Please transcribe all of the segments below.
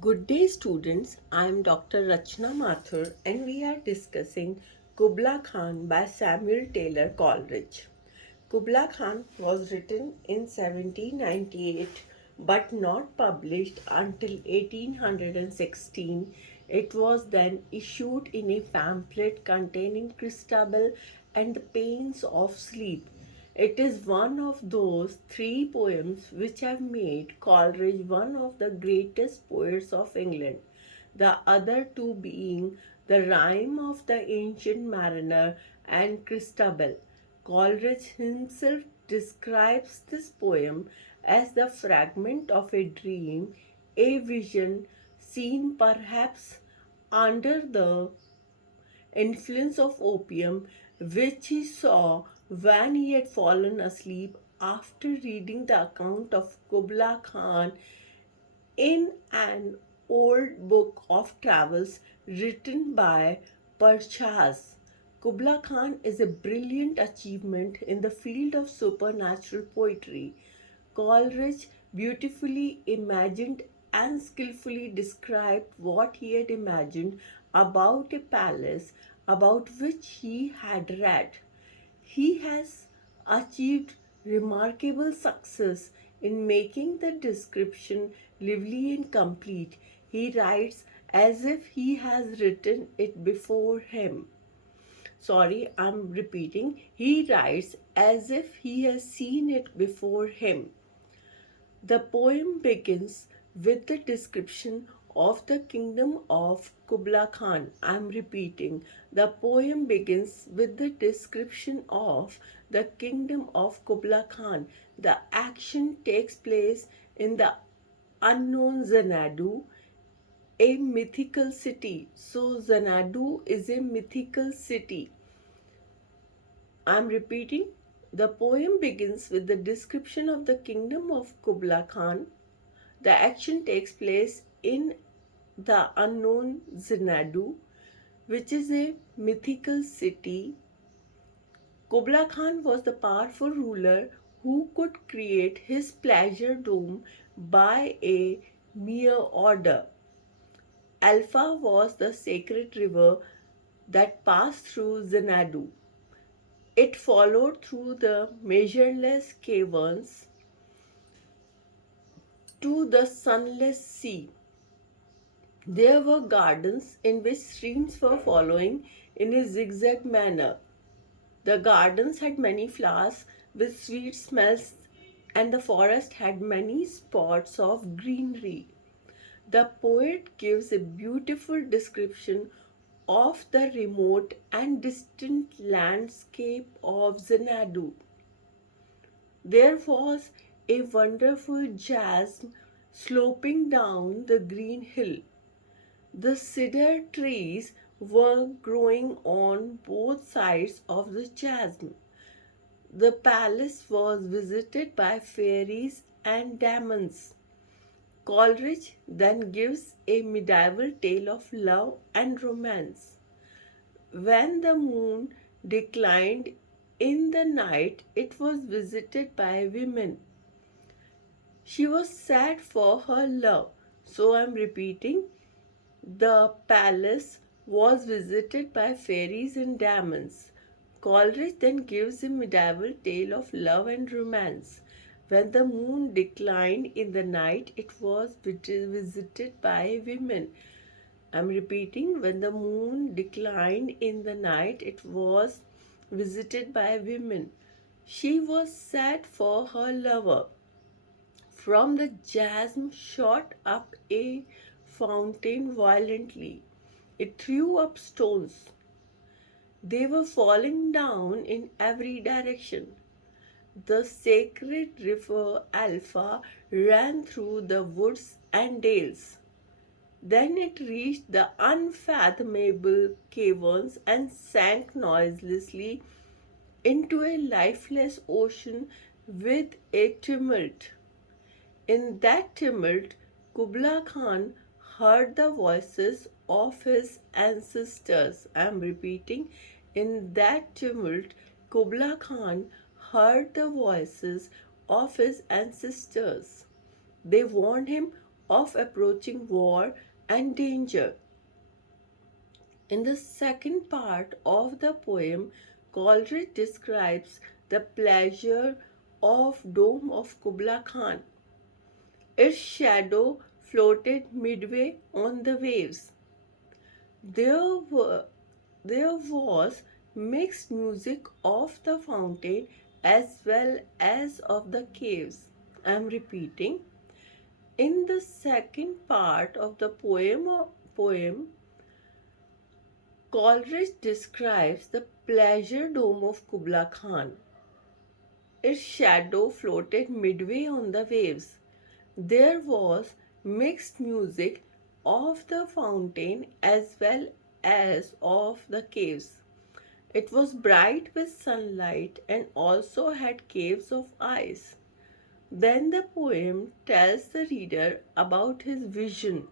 Good day, students. I am Dr. Rachna Mathur, and we are discussing Kubla Khan by Samuel Taylor Coleridge. Kubla Khan was written in 1798 but not published until 1816. It was then issued in a pamphlet containing Christabel and the Pains of Sleep. It is one of those three poems which have made Coleridge one of the greatest poets of England, the other two being The Rime of the Ancient Mariner and Christabel. Coleridge himself describes this poem as the fragment of a dream, a vision seen perhaps under the influence of opium, which he saw when he had fallen asleep after reading the account of Kubla Khan in an old book of travels written by Parchas. Kubla Khan is a brilliant achievement in the field of supernatural poetry. Coleridge beautifully imagined and skillfully described what he had imagined about a palace about which he had read. He has achieved remarkable success in making the description lively and complete. He writes as if he has written it before him. Sorry, I'm repeating. He writes as if he has seen it before him. The poem begins with the description of the kingdom of Kubla Khan. I'm repeating. The poem begins with the description of the kingdom of Kubla Khan. The action takes place in the unknown Xanadu, a mythical city. So, Xanadu is a mythical city. I'm repeating. The poem begins with the description of the kingdom of Kubla Khan. The action takes place in the unknown Xanadu, which is a mythical city. Kubla Khan was the powerful ruler who could create his pleasure dome by a mere order. Alpha was the sacred river that passed through Xanadu. It followed through the measureless caverns to the sunless sea. There were gardens in which streams were flowing in a zigzag manner. The gardens had many flowers with sweet smells, and the forest had many spots of greenery. The poet gives a beautiful description of the remote and distant landscape of Xanadu. There was a wonderful jasm sloping down the green hill. The cedar trees were growing on both sides of the chasm. The palace was visited by fairies and demons. Coleridge then gives a medieval tale of love and romance. When the moon declined in the night, it was visited by women. She was sad for her love. So I'm repeating. The palace was visited by fairies and demons. Coleridge then gives a medieval tale of love and romance. When the moon declined in the night, it was visited by women. I'm repeating, when the moon declined in the night, it was visited by women. She was sad for her lover. From the jasm shot up a fountain violently. It threw up stones. They were falling down in every direction. The sacred river Alpha ran through the woods and dales. Then it reached the unfathomable caverns and sank noiselessly into a lifeless ocean with a tumult. In that tumult, Kubla Khan heard the voices of his ancestors. I am repeating, in that tumult, Kubla Khan heard the voices of his ancestors. They warned him of approaching war and danger. In the second part of the poem, Coleridge describes the pleasure of dome of Kubla Khan. Its shadow floated midway on the waves. There were there was mixed music of the fountain as well as of the caves. I am repeating. In the second part of the poem, Coleridge describes the pleasure dome of Kubla Khan. Its shadow floated midway on the waves. There was mixed music of the fountain as well as of the caves. It was bright with sunlight and also had caves of ice. Then the poem tells the reader about his vision.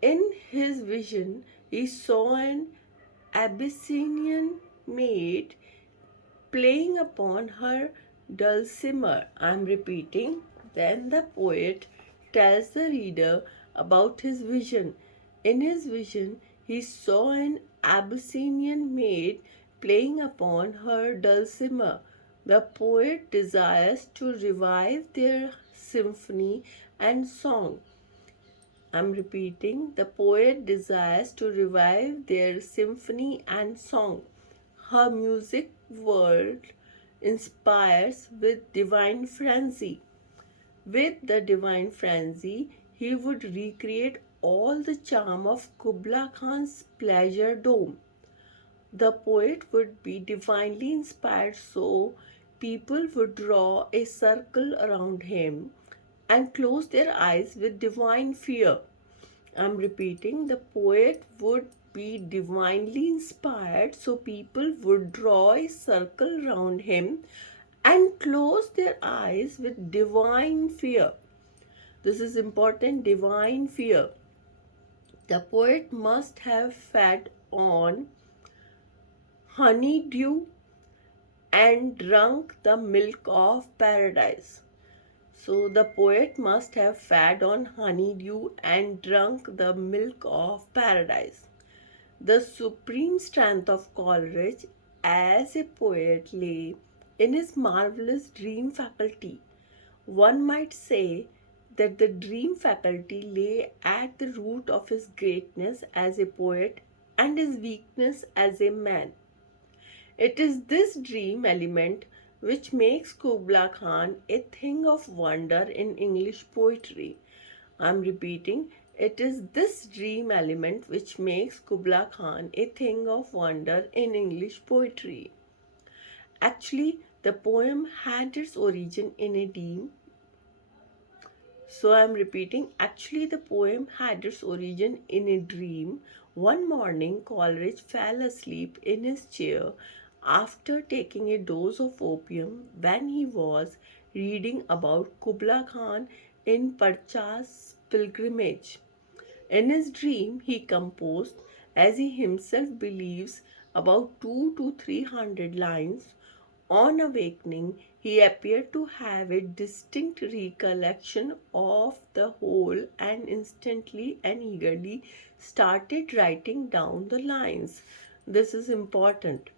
In his vision, he saw an Abyssinian maid playing upon her dulcimer. I am repeating. Then the poet tells the reader about his vision. In his vision, he saw an Abyssinian maid playing upon her dulcimer. The poet desires to revive their symphony and song. I'm repeating, the poet desires to revive their symphony and song. Her music world inspires with divine frenzy. With the divine frenzy, he would recreate all the charm of Kubla Khan's pleasure dome. The poet would be divinely inspired, so people would draw a circle around him and close their eyes with divine fear. I'm repeating, the poet would be divinely inspired, so people would draw a circle around him and close their eyes with divine fear. This is important, divine fear. The poet must have fed on honeydew and drunk the milk of paradise. So the poet must have fed on honeydew and drunk the milk of paradise. The supreme strength of Coleridge as a poet lay in his marvelous dream faculty. One might say that the dream faculty lay at the root of his greatness as a poet and his weakness as a man. It is this dream element which makes Kubla Khan a thing of wonder in English poetry. I am repeating, it is this dream element which makes Kubla Khan a thing of wonder in English poetry. Actually, the poem had its origin in a dream. So I am repeating, actually, the poem had its origin in a dream. One morning, Coleridge fell asleep in his chair after taking a dose of opium when he was reading about Kubla Khan in Parcha's pilgrimage. In his dream, he composed, as he himself believes, about 200 to 300 lines. On awakening, he appeared to have a distinct recollection of the whole and instantly and eagerly started writing down the lines. This is important.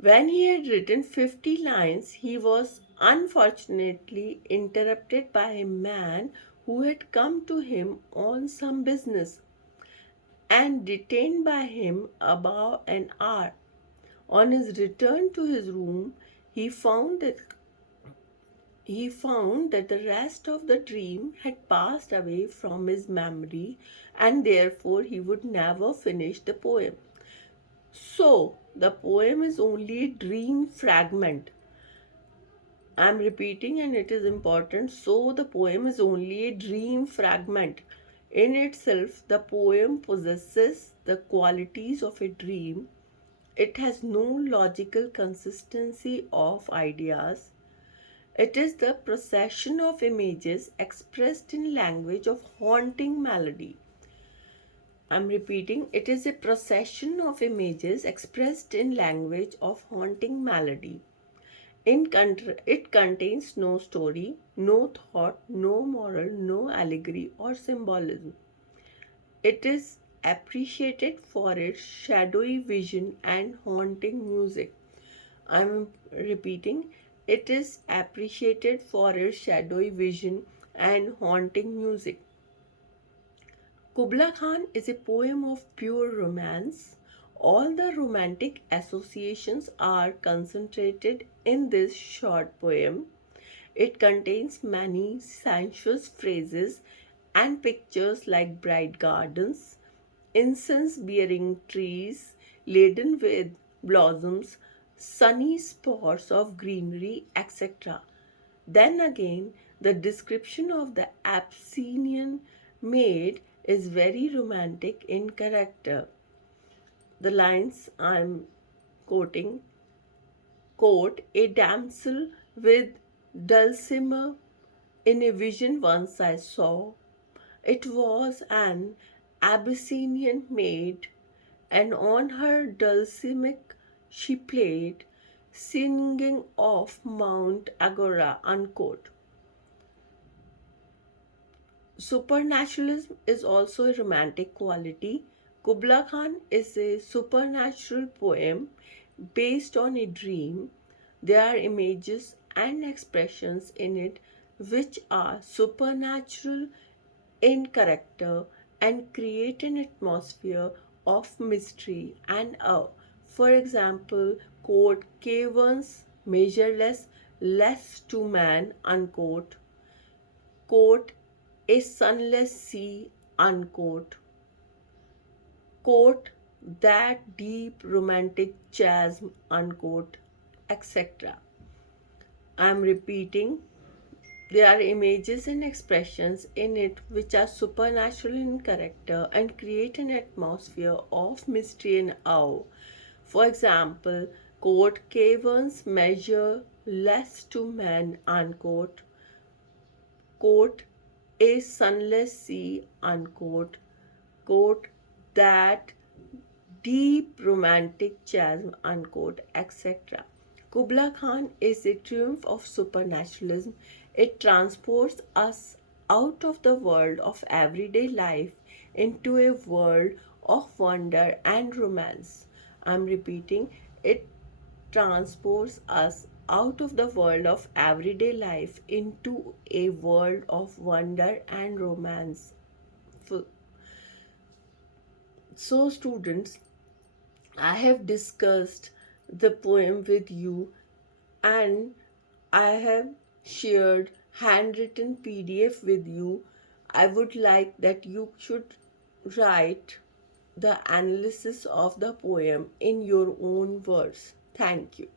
When he had written 50 lines, he was unfortunately interrupted by a man who had come to him on some business and detained by him about an hour. On his return to his room, he found that the rest of the dream had passed away from his memory and therefore he would never finish the poem. So, the poem is only a dream fragment. I am repeating and it is important. So, the poem is only a dream fragment. In itself, the poem possesses the qualities of a dream. It has no logical consistency of ideas. It is the procession of images expressed in language of haunting melody. I'm repeating, it is a procession of images expressed in language of haunting melody. It contains no story, no thought, no moral, no allegory or symbolism. It is appreciated for its shadowy vision and haunting music. I'm repeating, it is appreciated for its shadowy vision and haunting music. Kubla Khan is a poem of pure romance. All the romantic associations are concentrated in this short poem. It contains many sensuous phrases and pictures like bright gardens, incense bearing trees laden with blossoms, sunny spots of greenery, etc. Then again, the description of the Abyssinian maid is very romantic in character. The lines I'm quoting quote, a damsel with dulcimer in a vision once I saw. It was an Abyssinian maid, and on her dulcimer she played, singing of Mount Agora. Unquote. Supernaturalism is also a romantic quality. Kubla Khan is a supernatural poem based on a dream. There are images and expressions in it which are supernatural in character and create an atmosphere of mystery and awe. For example, quote, caverns measureless, less to man, unquote, quote, a sunless sea, unquote, quote, that deep romantic chasm, unquote, etc. I am repeating, there are images and expressions in it which are supernatural in character and create an atmosphere of mystery and awe. For example, quote, caverns measure less to man, unquote, quote, a sunless sea, unquote, quote, that deep romantic chasm, unquote, etc. Kubla Khan is a triumph of supernaturalism. It transports us out of the world of everyday life into a world of wonder and romance. I'm repeating, it transports us out of the world of everyday life into a world of wonder and romance. So, students, I have discussed the poem with you and I have shared handwritten PDF with you. I would like that you should write the analysis of the poem in your own words. Thank you.